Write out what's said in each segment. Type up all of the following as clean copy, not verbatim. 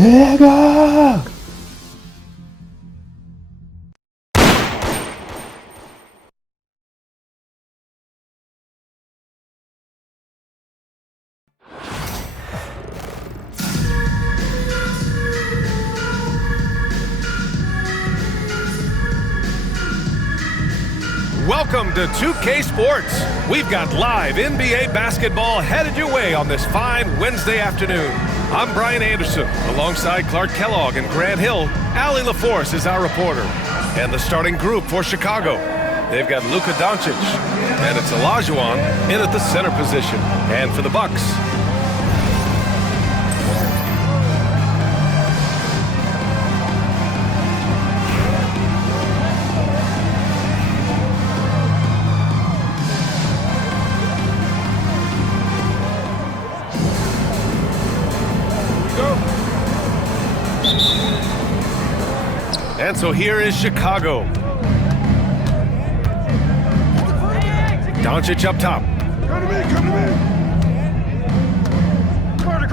Nigga! Welcome to 2K Sports. We've got live NBA basketball headed your way on this fine Wednesday afternoon. I'm Brian Anderson, alongside Clark Kellogg and Grant Hill. Allie LaForce is our reporter. And the starting group for Chicago. They've got Luka Doncic, and it's Olajuwon in at the center position. And for the Bucks, and so here is Chicago. Doncic up top. Come to me. Carter.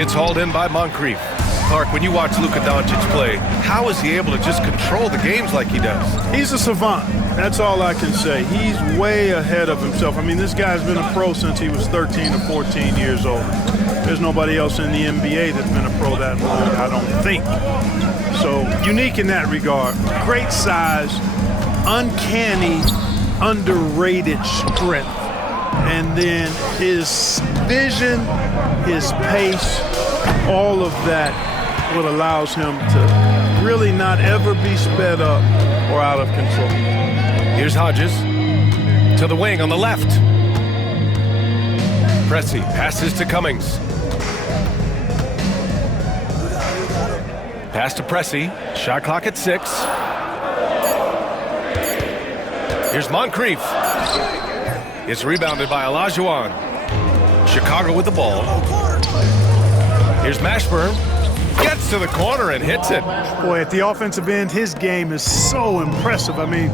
It's hauled in by Moncrief. Clark, when you watch Luka Doncic play, how is he able to just control the games like he does? He's a savant. That's all I can say. He's way ahead of himself. I mean, this guy's been a pro since he was 13 or 14 years old. There's nobody else in the NBA that's been a pro that long, I don't think. So, unique in that regard. Great size, uncanny, underrated strength. And then his vision, his pace, all of that what allows him to really not ever be sped up or out of control. Here's Hodges to the wing on the left. Pressey passes to Cummings. Pass to Pressey. Shot clock at 6. Here's Moncrief. It's rebounded by Olajuwon. Chicago with the ball. Here's Mashburn. Gets to the corner and hits it. Boy, at the offensive end, his game is so impressive. I mean,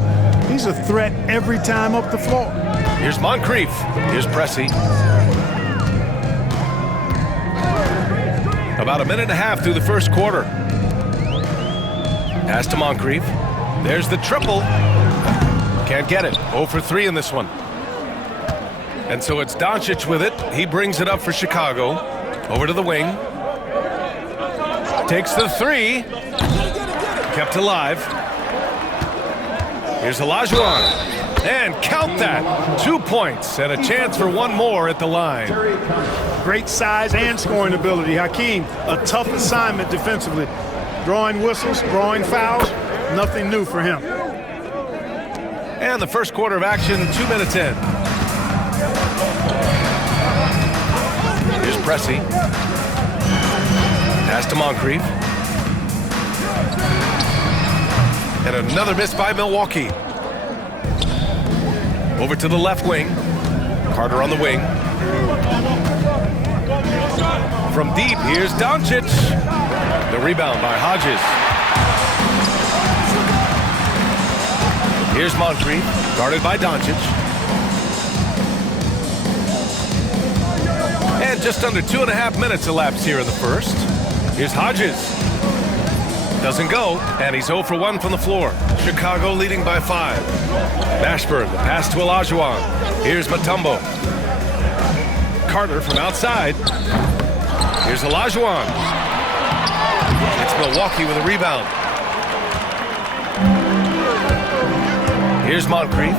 he's a threat every time up the floor. Here's Moncrief. Here's Pressey. About a minute and a half through the first quarter. Pass to Moncrief. There's the triple. Can't get it. 0 for 3 in this one. And so it's Doncic with it. He brings it up for Chicago. Over to the wing. Takes the 3. Kept alive. Here's Olajuwon. And count that. 2 points and a chance for one more at the line. Great size and scoring ability. Hakeem, a tough assignment defensively. Drawing whistles, drawing fouls, nothing new for him. And the first quarter of action, 2 minutes in. Here's Pressey. Pass to Moncrief. And another miss by Milwaukee. Over to the left wing. Carter on the wing. From deep, here's Doncic. The rebound by Hodges. Here's Moncrief, guarded by Doncic. And just under 2.5 minutes elapsed here in the first. Here's Hodges. Doesn't go, and he's 0 for 1 from the floor. Chicago leading by 5. Mashburn, the pass to Olajuwon. Here's Mutombo. Carter from outside. Here's Olajuwon. It's Milwaukee with a rebound. Here's Moncrief.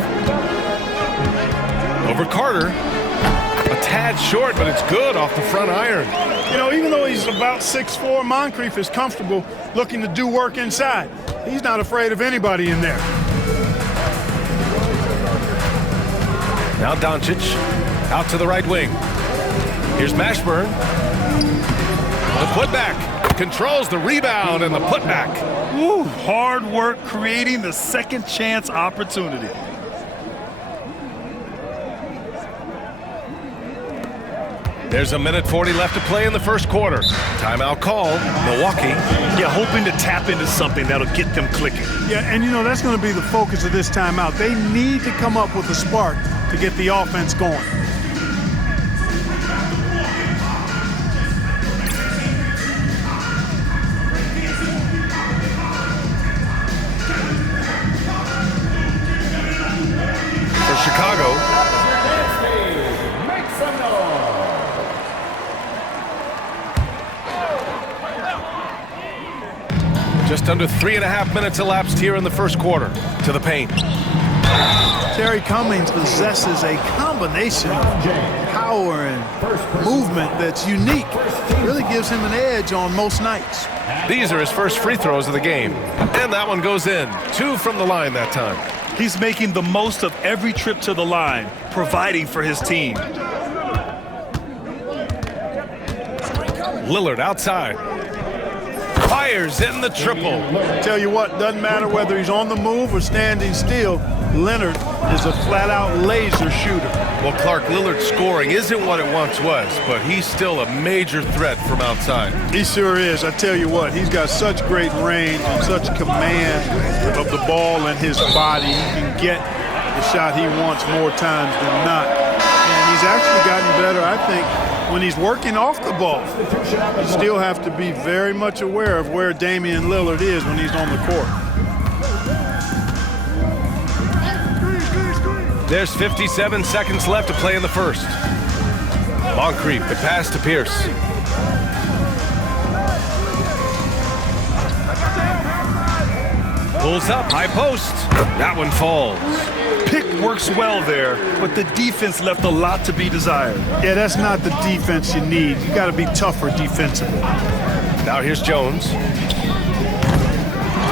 Over Carter. A tad short, but it's good off the front iron. You know, even though he's about 6'4", Moncrief is comfortable looking to do work inside. He's not afraid of anybody in there. Now Doncic out to the right wing. Here's Mashburn. The putback. Controls the rebound and the putback. Woo, hard work creating the second chance opportunity. There's a minute 40 left to play in the first quarter. Timeout call, Milwaukee. Yeah, hoping to tap into something that'll get them clicking. Yeah, and you know, that's going to be the focus of this timeout. They need to come up with a spark to get the offense going. Chicago. Just under 3.5 minutes elapsed here in the first quarter. To the paint. Terry Cummings possesses a combination of power and movement that's unique. Really gives him an edge on most nights. These are his first free throws of the game. And that one goes in. 2 from the line that time. He's making the most of every trip to the line, providing for his team. Lillard outside. Fires in the triple. Tell you what, doesn't matter whether he's on the move or standing still, Leonard is a flat-out laser shooter. Well, Clark, Lillard's scoring isn't what it once was, but he's still a major threat from outside. He sure is. I tell you what, he's got such great range and such command of the ball and his body. He can get the shot he wants more times than not. And he's actually gotten better, I think, when he's working off the ball. You still have to be very much aware of where Damian Lillard is when he's on the court. There's 57 seconds left to play in the first. Moncrief, the pass to Pierce. Pulls up, high post. That one falls. Pick works well there, but the defense left a lot to be desired. Yeah, that's not the defense you need. You got to be tougher defensively. Now here's Jones.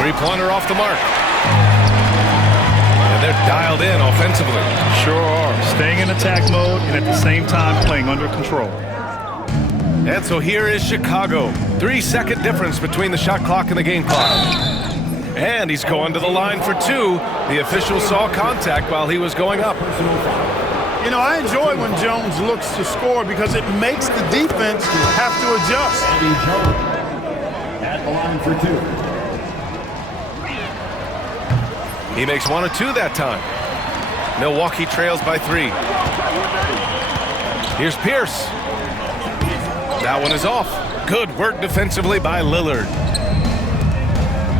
Three-pointer off the mark. And they're dialed in offensively. Sure are. Staying in attack mode and at the same time playing under control. And so here is Chicago. 3-second difference between the shot clock and the game clock. And he's going to the line for 2. The official saw contact while he was going up. You know, I enjoy when Jones looks to score because it makes the defense have to adjust. At the line for 2. He makes 1 of 2 that time. Milwaukee trails by 3. Here's Pierce. That one is off. Good work defensively by Lillard.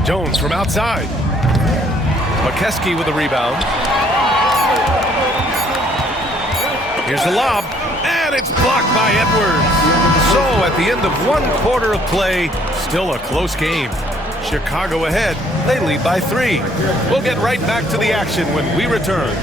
Jones from outside. McKeskey with a rebound. Here's the lob, and it's blocked by Edwards. So at the end of 1 quarter of play, still a close game. Chicago ahead. They lead by 3. We'll get right back to the action when we return.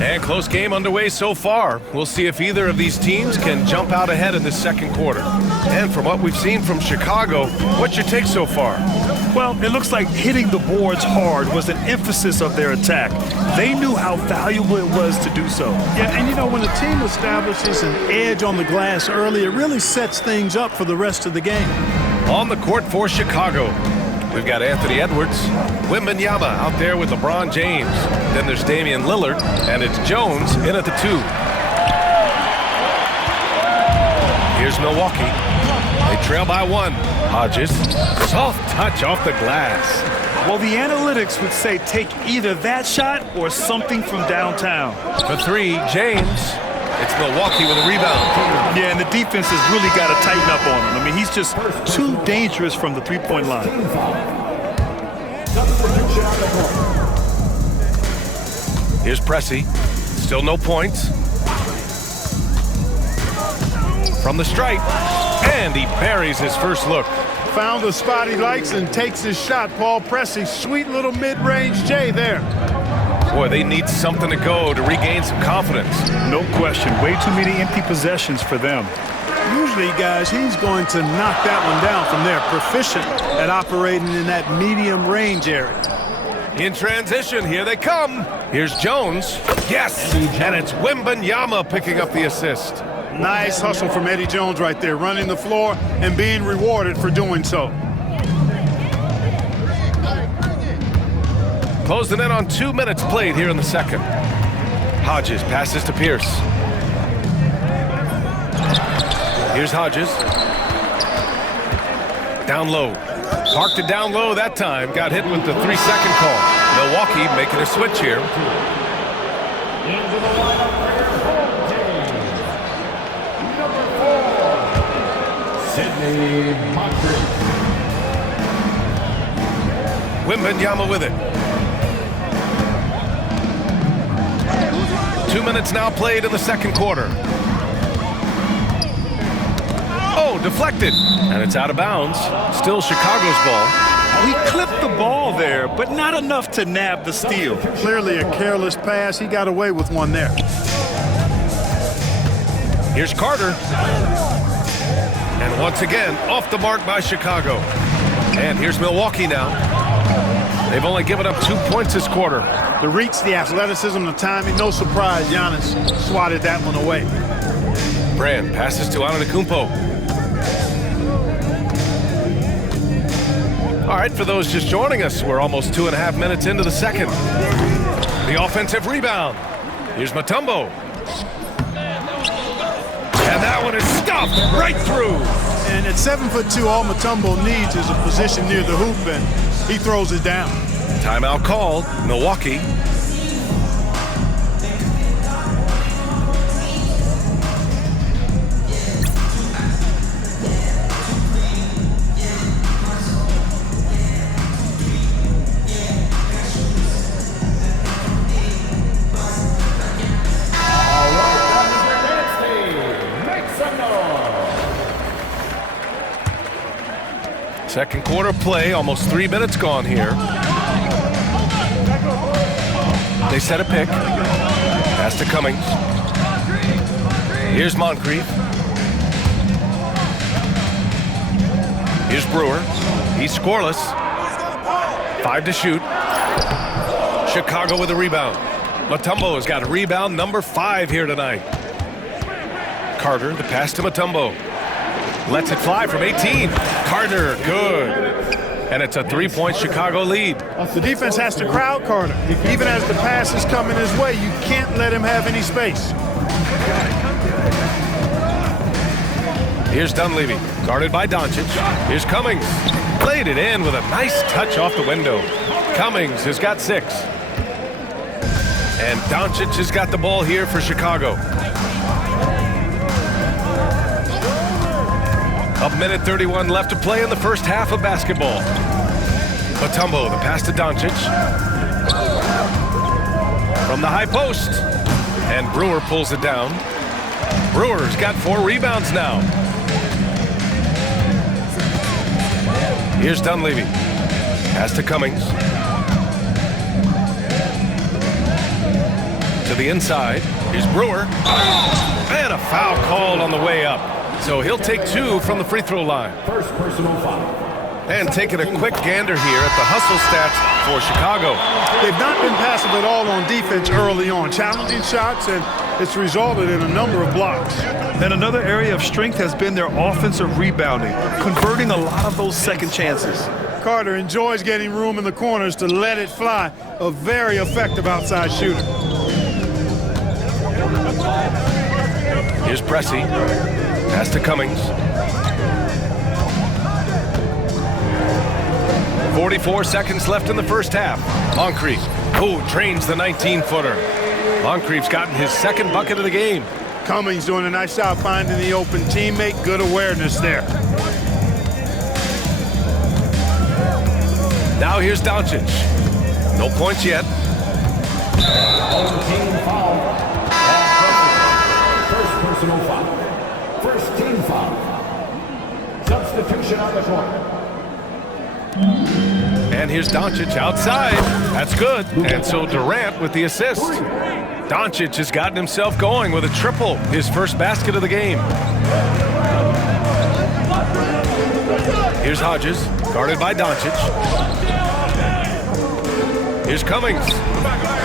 And close game underway so far. We'll see if either of these teams can jump out ahead in this second quarter. And from what we've seen from Chicago, what's your take so far? Well, it looks like hitting the boards hard was an emphasis of their attack. They knew how valuable it was to do so. Yeah, and you know, when a team establishes an edge on the glass early, it really sets things up for the rest of the game. On the court for Chicago, we've got Anthony Edwards, Wembanyama out there with LeBron James. Then there's Damian Lillard, and it's Jones in at the 2. Here's Milwaukee. They trail by 1. Hodges, soft touch off the glass. Well, the analytics would say take either that shot or something from downtown. For 3, James. It's Milwaukee with a rebound. Yeah, and the defense has really got to tighten up on him. I mean, he's just too dangerous from the three-point line. Here's Pressey. Still no points. From the stripe. And he buries his first look. Found the spot he likes and takes his shot. Paul Pressey, sweet little mid-range J there. Boy, they need something to go to regain some confidence. No question. Way too many empty possessions for them. Usually, guys, he's going to knock that one down from there. Proficient at operating in that medium range area. In transition, here they come. Here's Jones. Yes! And it's Wembanyama picking up the assist. Nice hustle from Eddie Jones right there, running the floor and being rewarded for doing so. Closing in on 2 minutes played here in the second. Hodges passes to Pierce. Here's Hodges. Down low. Parked it down low that time. Got hit with the 3-second call. Milwaukee making a switch here. Into the lineup for number 4, Sidney Moncrief. Wembanyama with it. 2 minutes now played in the second quarter. Oh, deflected. And it's out of bounds. Still Chicago's ball. He clipped the ball there, but not enough to nab the steal. Clearly a careless pass. He got away with one there. Here's Carter. And once again, off the mark by Chicago. And here's Milwaukee now. They've only given up 2 points this quarter. The reach, the athleticism, the timing. No surprise, Giannis swatted that one away. Brand passes to Antetokounmpo. All right, for those just joining us, we're almost 2.5 minutes into the second. The offensive rebound. Here's Mutombo. And that one is stuffed right through. And at 7'2", all Mutombo needs is a position near the hoop, and he throws it down. Timeout called. Milwaukee. Second quarter play, almost 3 minutes gone here. They set a pick. Pass to Cummings. Here's Moncrief. Here's Brewer. He's scoreless. 5 to shoot. Chicago with a rebound. Mutombo has got a rebound number 5 here tonight. Carter, the pass to Mutombo. Lets it fly from 18. Carter, good. And it's a 3-point Chicago lead. The defense has to crowd Carter. Even as the pass is coming his way, you can't let him have any space. Here's Dunleavy, guarded by Doncic. Here's Cummings. Played it in with a nice touch off the window. Cummings has got 6. And Doncic has got the ball here for Chicago. A minute 31 left to play in the first half of basketball. Mutombo, the pass to Doncic. From the high post. And Brewer pulls it down. Brewer's got 4 rebounds now. Here's Dunleavy. Pass to Cummings. To the inside. Here's Brewer. And a foul called on the way up. So he'll take 2 from the free throw line. First personal foul. And taking a quick gander here at the hustle stats for Chicago. They've not been passive at all on defense early on. Challenging shots, and it's resulted in a number of blocks. And another area of strength has been their offensive rebounding, converting a lot of those second chances. Carter enjoys getting room in the corners to let it fly. A very effective outside shooter. Here's Pressey. Pass to Cummings. 44 seconds left in the first half. Moncrief, drains the 19-footer. Moncrief's gotten his second bucket of the game. Cummings doing a nice job finding the open teammate. Good awareness there. Now here's Doncic. No points yet. Team foul. First personal foul. First team foul. Substitution on the court. And here's Doncic outside. That's good. And so Durant with the assist. Doncic has gotten himself going with a triple, his first basket of the game. Here's Hodges, guarded by Doncic. Here's Cummings.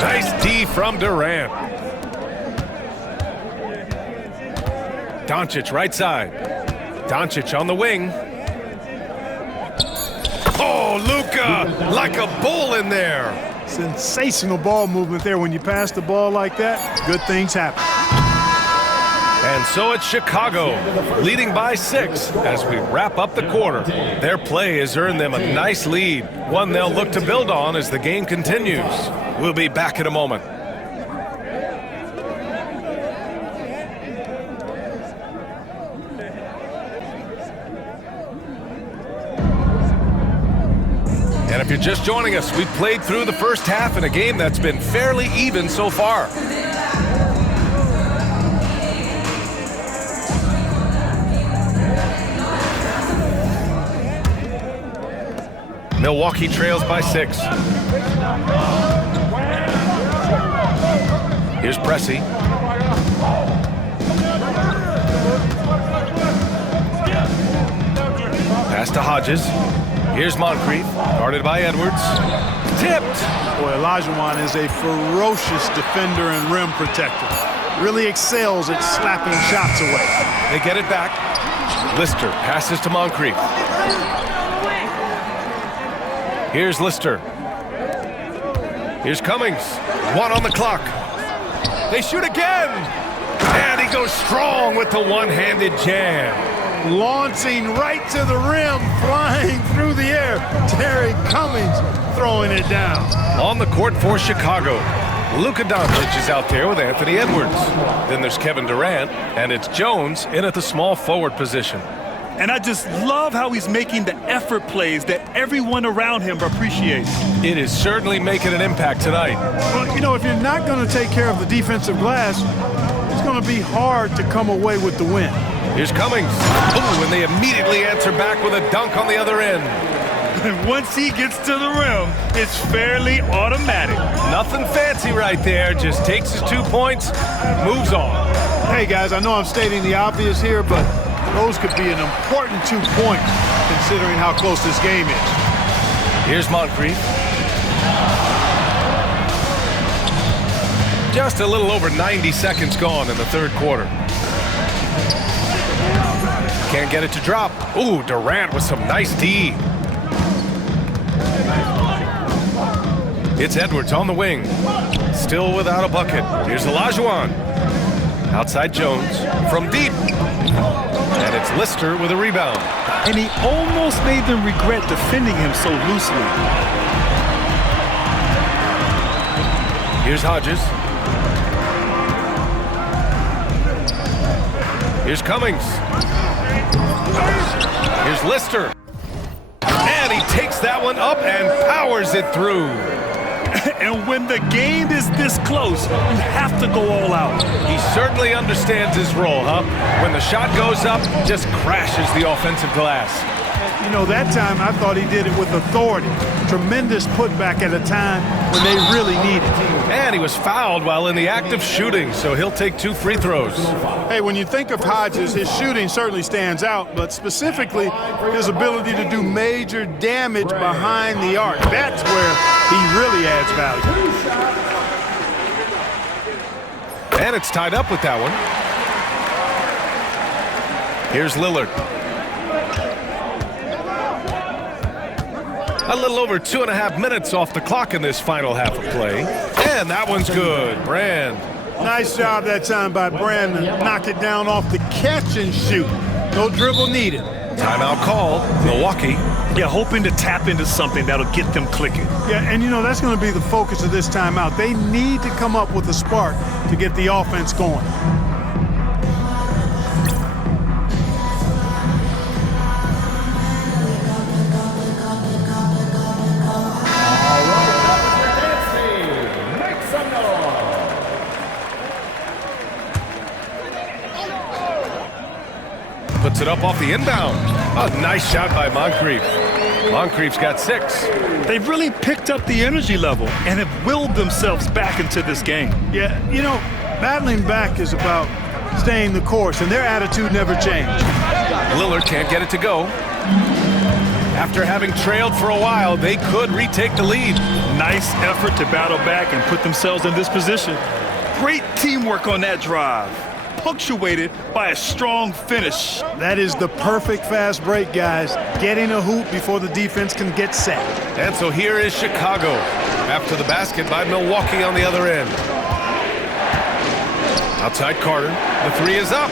Nice D from Durant. Doncic right side. Doncic on the wing. Oh, Luka, like a bull in there. Sensational ball movement there. When you pass the ball like that, good things happen. And so it's Chicago, leading by 6 as we wrap up the quarter. Their play has earned them a nice lead, one they'll look to build on as the game continues. We'll be back in a moment. And if you're just joining us, we've played through the first half in a game that's been fairly even so far. Milwaukee trails by 6. Here's Pressey. Pass to Hodges. Here's Moncrief, guarded by Edwards. Tipped! Boy, Olajuwon is a ferocious defender and rim protector. Really excels at slapping shots away. They get it back. Lister passes to Moncrief. Here's Lister. Here's Cummings. 1 on the clock. They shoot again! And he goes strong with the one-handed jam. Launching right to the rim, flying through the air. Terry Cummings throwing it down. On the court for Chicago, Luka Doncic is out there with Anthony Edwards. Then there's Kevin Durant, and it's Jones in at the small forward position. And I just love how he's making the effort plays that everyone around him appreciates. It is certainly making an impact tonight. Well, you know, if you're not going to take care of the defensive glass, it's going to be hard to come away with the win. Here's Cummings. Ooh, and they immediately answer back with a dunk on the other end. And once he gets to the rim, it's fairly automatic. Nothing fancy right there. Just takes his 2 points, moves on. Hey, guys, I know I'm stating the obvious here, but those could be an important 2 points considering how close this game is. Here's Moncrief. Just a little over 90 seconds gone in the third quarter. Can't get it to drop. Ooh, Durant with some nice D. It's Edwards on the wing. Still without a bucket. Here's Olajuwon. Outside Jones from deep. And it's Lister with a rebound. And he almost made them regret defending him so loosely. Here's Hodges. Here's Cummings. Here's Lister. And he takes that one up and powers it through. And when the game is this close, you have to go all out. He certainly understands his role, huh? When the shot goes up, just crashes the offensive glass. You know, that time I thought he did it with authority. Tremendous putback at a time when they really need it. And he was fouled while in the act of shooting, so he'll take 2 free throws. Hey, when you think of Hodges, his shooting certainly stands out, but specifically his ability to do major damage behind the arc. That's where he really adds value. And it's tied up with that one. Here's Lillard. A little over 2.5 minutes off the clock in this final half of play. And that one's good. Brand. Nice job that time by Brand to knock it down off the catch and shoot. No dribble needed. Timeout called. Milwaukee. Yeah, hoping to tap into something that'll get them clicking. Yeah, and you know, that's going to be the focus of this timeout. They need to come up with a spark to get the offense going. Puts it up off the inbound. A nice shot by Moncrief. Moncrief's got 6. They've really picked up the energy level and have willed themselves back into this game. Yeah, you know, battling back is about staying the course, and their attitude never changed. Lillard can't get it to go. After having trailed for a while, they could retake the lead. Nice effort to battle back and put themselves in this position. Great teamwork on that drive. punctuated by a strong finish. That is the perfect fast break, guys. Getting a hoop before the defense can get set. And so here is Chicago. After the basket by Milwaukee on the other end. Outside Carter. The three is up.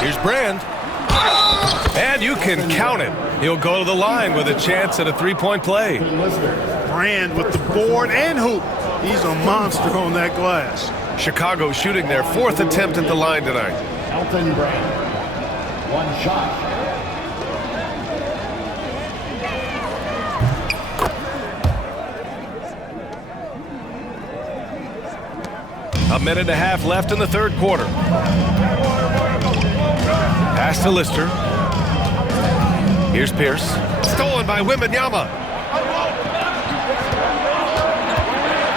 Here's Brand. And you can count it. He'll go to the line with a chance at a three-point play. Brand with the board and hoop. He's a monster on that glass. Chicago shooting their fourth attempt at the line tonight. Elton Brand. One shot. A minute and a half left in the third quarter. Pass to Lister. Here's Pierce. Stolen by Wembanyama.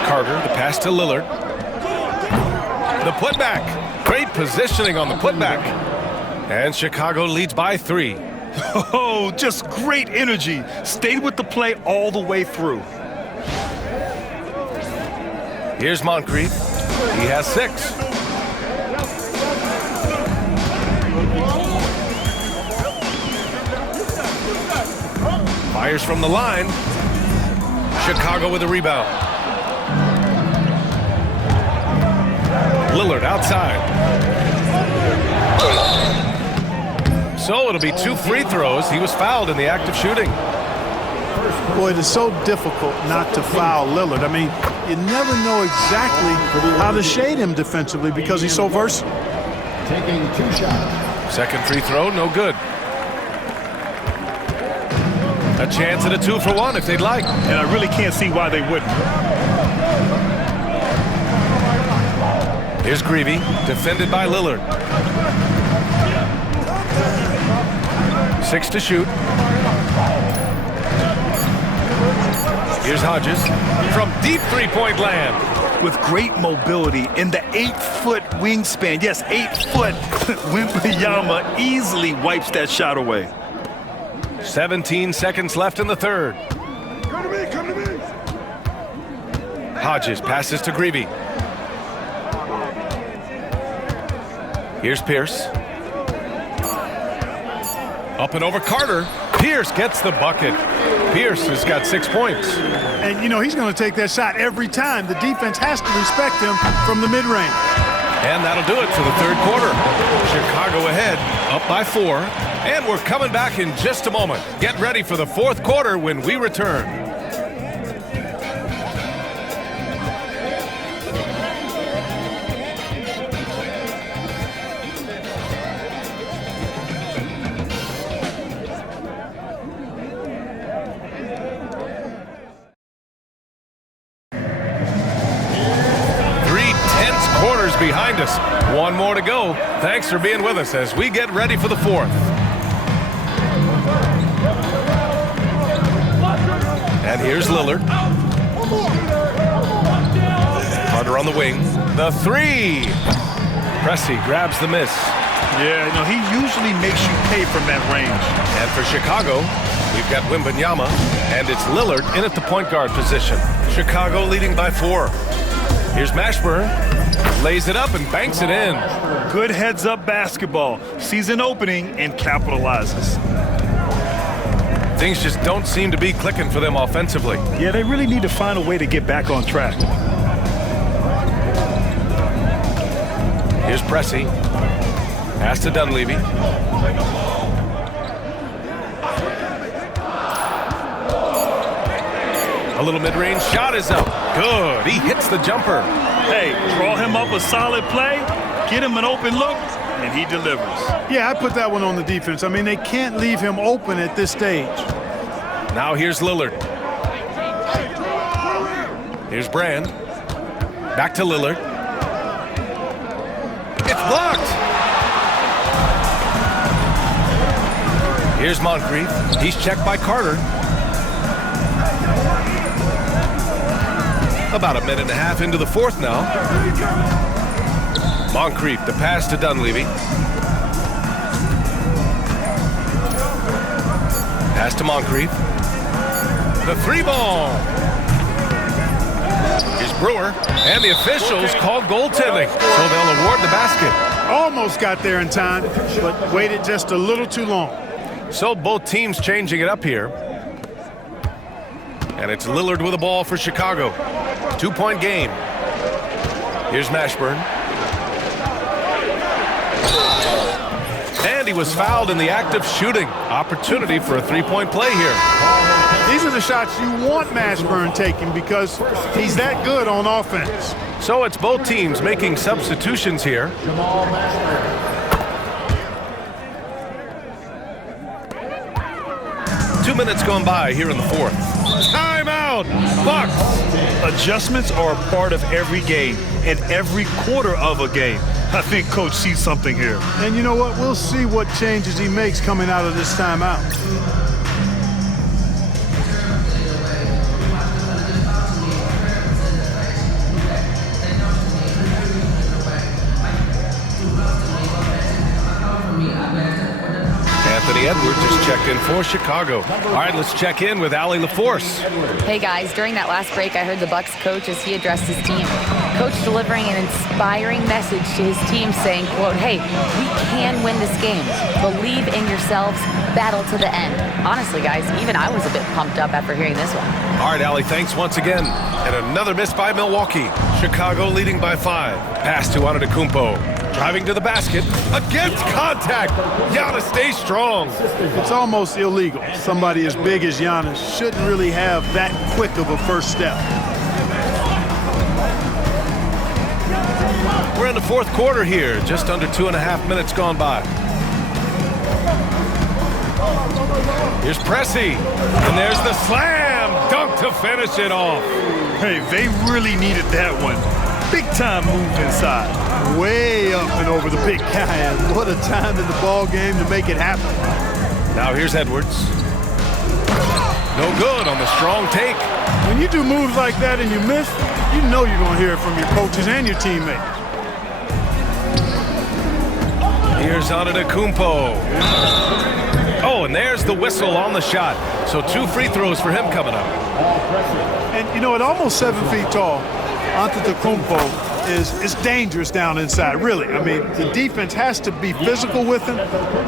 Carter, the pass to Lillard. The putback. Great positioning on the putback. And Chicago leads by 3. Oh, just great energy. Stayed with the play all the way through. Here's Moncrief. He has 6. Fires from the line. Chicago with a rebound. Lillard outside. So it'll be 2 free throws. He was fouled in the act of shooting. Boy, it is so difficult not to foul Lillard. I mean, you never know exactly how to shade him defensively because he's so versatile. Taking 2 shots. Second free throw, no good. A chance at a 2-for-1 if they'd like. And I really can't see why they wouldn't. Here's Greavy, defended by Lillard. 6 to shoot. Here's Hodges from deep three-point land. With great mobility in the 8-foot wingspan. Yes, 8 foot. Wembanyama easily wipes that shot away. 17 seconds left in the third. Come to me, come to me. Hodges passes to Greavy. Here's Pierce. Up and over Carter. Pierce gets the bucket. Pierce has got 6 points. And, you know, he's going to take that shot every time. The defense has to respect him from the mid-range. And that'll do it for the third quarter. Chicago ahead, up by 4. And we're coming back in just a moment. Get ready for the fourth quarter when we return. Behind us. 1 more to go. Thanks for being with us as we get ready for the fourth. And here's Lillard. Carter on the wing. The 3. Pressey grabs the miss. Yeah, no, he usually makes you pay from that range. And for Chicago, we've got Wembanyama, and it's Lillard in at the point guard position. Chicago leading by 4. Here's Mashburn. Lays it up and banks it in. Good heads-up basketball. Sees an opening and capitalizes. Things just don't seem to be clicking for them offensively. Yeah, they really need to find a way to get back on track. Here's Pressey. Pass to Dunleavy. A little mid-range shot is up. Good. He hits the jumper. Hey, draw him up a solid play, get him an open look, and he delivers. Yeah, I put that one on the defense. I mean, they can't leave him open at this stage. Now here's Lillard. Here's Brand. Back to Lillard. It's blocked. Here's Moncrief. He's checked by Carter. About a minute and a half into the fourth now. Moncrief, the pass to Dunleavy. Pass to Moncrief. The 3 ball. Here's Brewer, and the officials called goaltending, so they'll award the basket. Almost got there in time, but waited just a little too long. So both teams changing it up here. And it's Lillard with the ball for Chicago. 2-point game. Here's Mashburn. And he was fouled in the act of shooting. Opportunity for a three-point play here. These are the shots you want Mashburn taking because he's that good on offense. So it's both teams making substitutions here. 2 minutes gone by here in the fourth. Timeout, Bucks. Adjustments are a part of every game and every quarter of a game. I think Coach sees something here. And you know what? We'll see what changes he makes coming out of this timeout. Anthony Edwards just checked in for Chicago. All right, let's check in with Allie LaForce. Hey guys, during that last break, I heard the Bucks coach as he addressed his team. Coach delivering an inspiring message to his team saying, quote, "Hey, we can win this game. Believe in yourselves. Battle to the end." Honestly, guys, even I was a bit pumped up after hearing this one. All right, Allie, thanks once again. And another miss by Milwaukee. Chicago leading by 5. Pass to Antetokounmpo. Driving to the basket. Against contact. Giannis stays strong. It's almost illegal. Somebody as big as Giannis shouldn't really have that quick of a first step. We're in the fourth quarter here. Just under 2.5 minutes gone by. Here's Pressey. And there's the slam. Dunk to finish it off. Hey, they really needed that one. Big time move inside. Way up and over the big guy. And what a time in the ball game to make it happen. Now here's Edwards. No good on the strong take. When you do moves like that and you miss, you know you're going to hear it from your coaches and your teammates. Here's Antetokounmpo. Oh, and there's the whistle on the shot. So 2 free throws for him coming up. And, you know, at almost 7 feet tall, Antetokounmpo is dangerous down inside, really. I mean, the defense has to be physical with him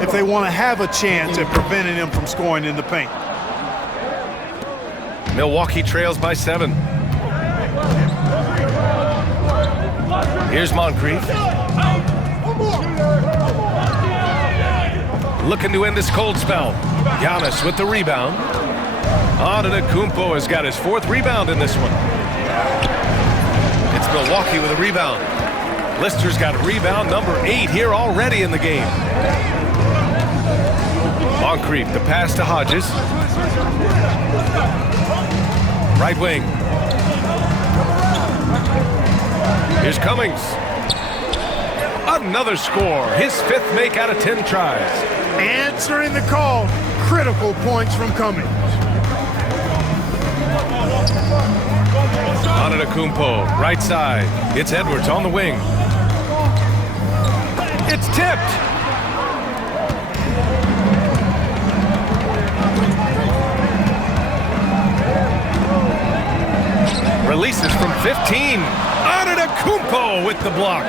if they want to have a chance at preventing him from scoring in the paint. Milwaukee trails by 7. Here's Moncrief. Looking to end this cold spell. Giannis with the rebound. Antetokounmpo has got his 4th rebound in this one. It's Milwaukee with a rebound. Lister's got rebound number 8 here already in the game. Moncrief, the pass to Hodges. Right wing. Here's Cummings. Another score. His 5th make out of 10 tries. Answering the call. Critical points from Cummings. Antetokounmpo, right side. It's Edwards on the wing. It's tipped. Releases from 15. Antetokounmpo with the block.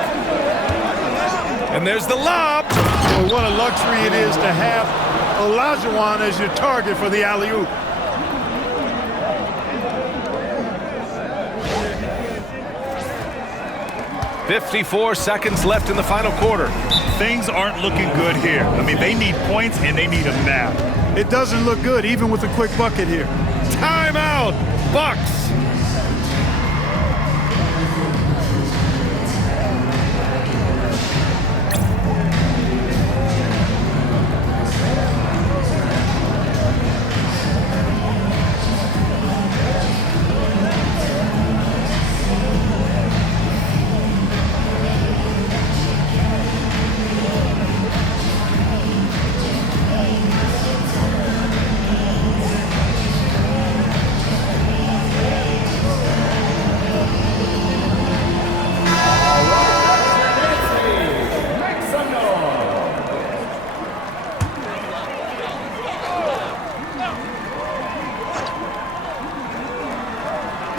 And there's the lob. Well, what a luxury it is to have Olajuwon as your target for the alley-oop. .54 seconds left in the final quarter. Things aren't looking good here. I mean, they need points, and they need them now. It doesn't look good, even with a quick bucket here. Timeout, Bucks.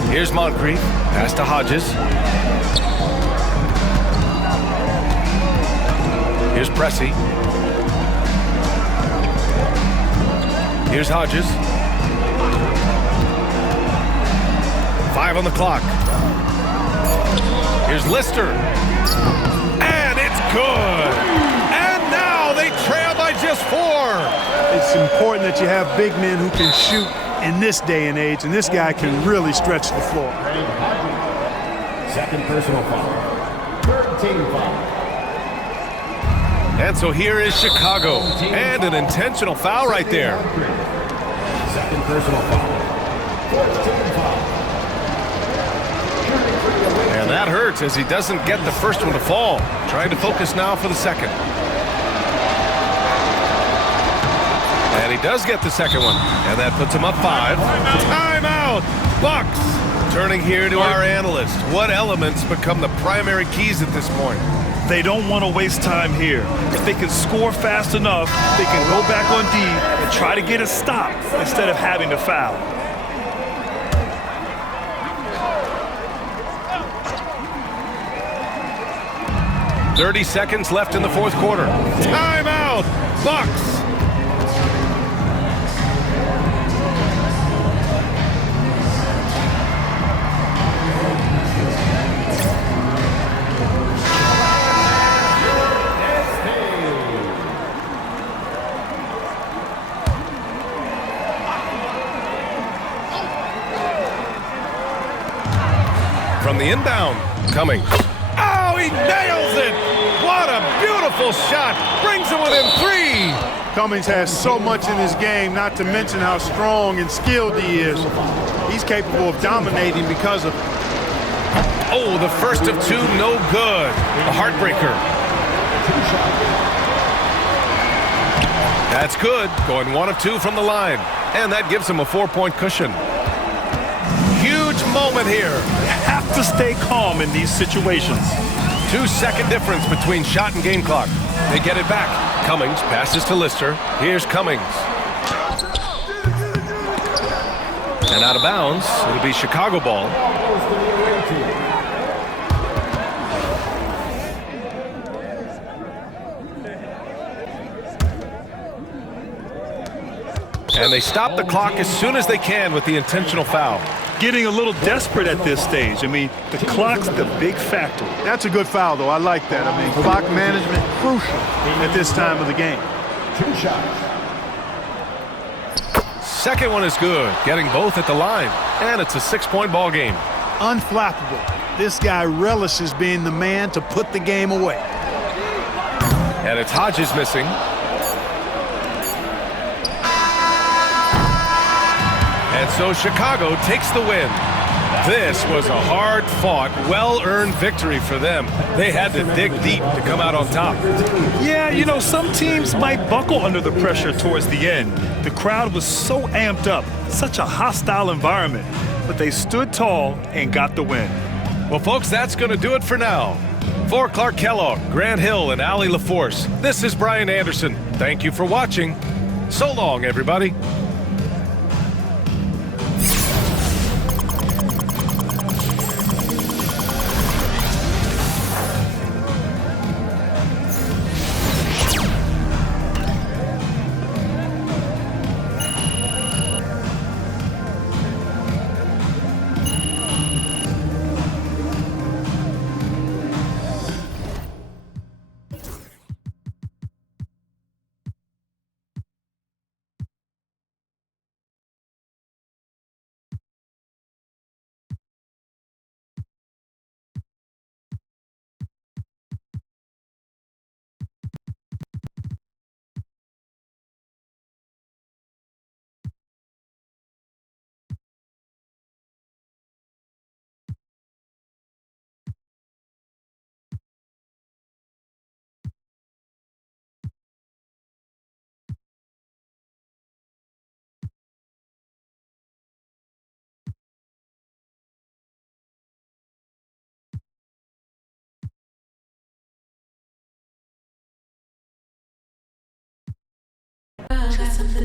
Here's Moncrief. Pass to Hodges. Here's Pressey. Here's Hodges. 5 on the clock. Here's Lister. And it's good. And now they trail by just 4. It's important that you have big men who can shoot in this day and age, and this guy can really stretch the floor. Second personal foul. Third team foul. And so here is Chicago. And an intentional foul right there. Second personal foul. Fourth team foul. And that hurts as he doesn't get the first one to fall. Trying to focus now for the second. And he does get the second one. And that puts him up 5. Timeout! Bucks! Turning here to our analyst. What elements become the primary keys at this point? They don't want to waste time here. If they can score fast enough, they can go back on D and try to get a stop instead of having to foul. .30 seconds left in the fourth quarter. Timeout! Bucks! From the inbound, Cummings. Oh, he nails it! What a beautiful shot! Brings it within 3! Cummings has so much in his game, not to mention how strong and skilled he is. He's capable of dominating because of it. Oh, the first of 2, no good. A heartbreaker. That's good. Going 1 of 2 from the line. And that gives him a 4-point cushion. Huge moment here. Have to stay calm in these situations. 2-second difference between shot and game clock. They get it back. Cummings passes to Lister. Here's Cummings. And out of bounds. It'll be Chicago ball. And they stop the clock as soon as they can with the intentional foul. Getting a little desperate at this stage. I mean, the clock's the big factor. That's a good foul, though. I like that. I mean, clock management, crucial at this time of the game. 2 shots. Second one is good, getting both at the line. And it's a 6-point ball game. Unflappable. This guy relishes being the man to put the game away. And it's Hodges missing. And so Chicago takes the win. This was a hard-fought, well-earned victory for them. They had to dig deep to come out on top. Yeah, you know, some teams might buckle under the pressure towards the end. The crowd was so amped up, such a hostile environment. But they stood tall and got the win. Well, folks, that's going to do it for now. For Clark Kellogg, Grant Hill, and Allie LaForce, this is Brian Anderson. Thank you for watching. So long, everybody. Got something